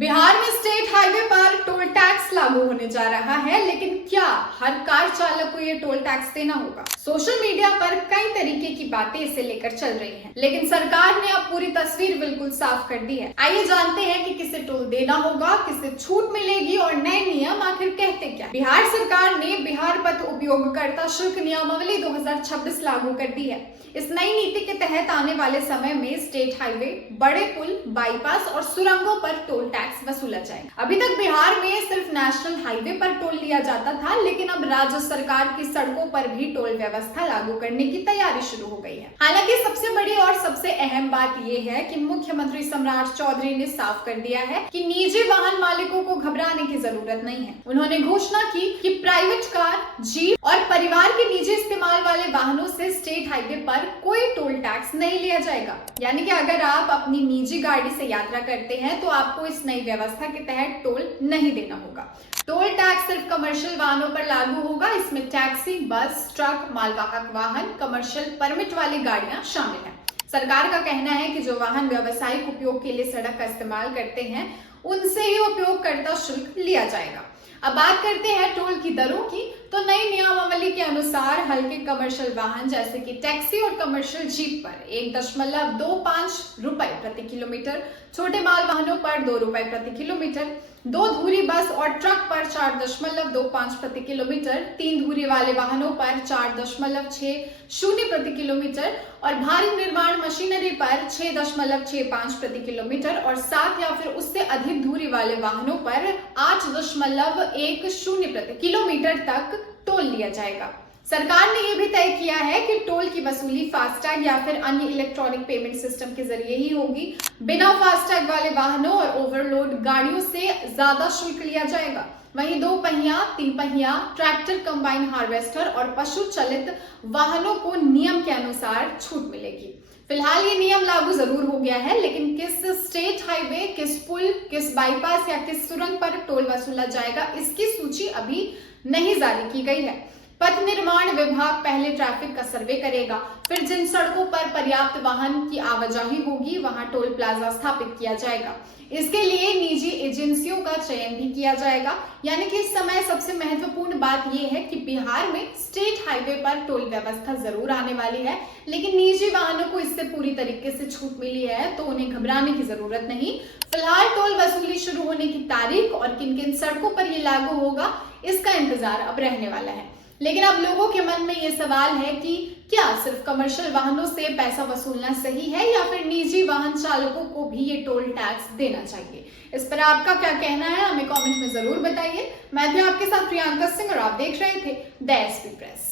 बिहार में state highway पर toll tax लागू होने जा रहा है, लेकिन क्या हर कार चालक को ये टोल टैक्स देना होगा? सोशल मीडिया पर कई तरीके की बातें इसे लेकर चल रही हैं, लेकिन सरकार ने अब पूरी तस्वीर बिल्कुल साफ कर दी है। आइए जानते हैं कि किसे टोल देना होगा, किसे छूट मिलेगी और नए नियम आखिर कहते क्या। बिहार सरकार ने बिहार पथ उपयोगकर्ता शुल्क नियमावली 2026 लागू कर दी है। इस नई नीति के तहत आने वाले समय में स्टेट हाईवे, बड़े पुल, बाईपास और सुरंगों पर टोल टैक्स वसूला जाएगा। अभी तक बिहार में सिर्फ नेशनल हाईवे पर टोल लिया जाता था, लेकिन अब राज्य सरकार की सड़कों पर भी टोल व्यवस्था लागू करने की तैयारी शुरू हो गई है। हालांकि सबसे बड़ी और सबसे अहम बात यह है कि मुख्यमंत्री सम्राट चौधरी ने साफ कर दिया है कि निजी वाहन मालिकों को घबराने की जरूरत नहीं है। उन्होंने घोषणा की कि प्राइवेट कार, जीप और परिवार के निजी इस्तेमाल वाले वाहनों से स्टेट हाईवे पर कोई टोल टैक्स नहीं लिया जाएगा। यानी कि अगर आप अपनी निजी गाड़ी से यात्रा करते हैं तो आपको इस नई व्यवस्था के तहत टोल नहीं देना होगा। टोल टैक्स सिर्फ कमर्शियल वाहनों पर लागू होगा। इसमें टैक्सी, बस, ट्रक, मालवाहक वाहन, कमर्शियल परमिट वाली गाड़ियां शामिल हैं। सरकार का कहना है कि जो वाहन व्यावसायिक उपयोग के लिए सड़क का इस्तेमाल करते हैं, उनसे ही उपयोगकर्ता शुल्क लिया जाएगा। अब बात करते हैं टोल की दरों की, तो नई नियमावली के अनुसार हल्के कमर्शियल वाहन जैसे कि टैक्सी और कमर्शियल जीप पर 1.25 रुपए प्रति किलोमीटर, छोटे माल वाहनों पर 2 रुपए प्रति किलोमीटर, 2 धुरी बस और ट्रक पर 4.25 प्रति किलोमीटर, 3 धुरी वाले वाहनों पर 4.60 प्रति किलोमीटर और भारी निर्माण मशीनरी पर 6.65 प्रति किलोमीटर और 7 या फिर उससे अधिक धुरी वाले वाहनों पर 8.10 प्रति किलोमीटर तक टोल लिया जाएगा। सरकार ने यह भी तय किया है कि टोल की वसूली फास्टैग या फिर अन्य इलेक्ट्रॉनिक पेमेंट सिस्टम के जरिए ही होगी। बिना फास्टैग वाले वाहनों और ओवरलोड गाड़ियों से ज्यादा शुल्क लिया जाएगा। वहीं 2 पहिया, 3 पहिया, ट्रैक्टर, कंबाइन हार्वेस्टर और पशु चलित वाहनों को नियम के अनुसार छूट मिलेगी। फिलहाल ये नियम लागू जरूर हो गया है, लेकिन किस स्टेट हाईवे, किस पुल, किस बाईपास या किस सुरंग पर टोल वसूला जाएगा, इसकी सूची अभी नहीं जारी की गई है। पथ निर्माण विभाग पहले ट्रैफिक का सर्वे करेगा, फिर जिन सड़कों पर पर्याप्त वाहन की आवाजाही होगी वहां टोल प्लाजा स्थापित किया जाएगा। इसके लिए निजी एजेंसियों का चयन भी किया जाएगा। यानी कि इस समय सबसे महत्वपूर्ण बात यह है कि बिहार में स्टेट हाईवे पर टोल व्यवस्था जरूर आने वाली है, लेकिन निजी वाहनों को इससे पूरी तरीके से छूट मिली है, तो उन्हें घबराने की जरूरत नहीं। फिलहाल टोल वसूली शुरू होने की तारीख और किन किन सड़कों पर यह लागू होगा, इसका इंतजार अब रहने वाला है। लेकिन अब लोगों के मन में ये सवाल है कि क्या सिर्फ कमर्शियल वाहनों से पैसा वसूलना सही है या फिर निजी वाहन चालकों को भी ये टोल टैक्स देना चाहिए? इस पर आपका क्या कहना है, हमें कमेंट में जरूर बताइए। मैं भी आपके साथ प्रियंका सिंह और आप देख रहे थे द एसपी प्रेस।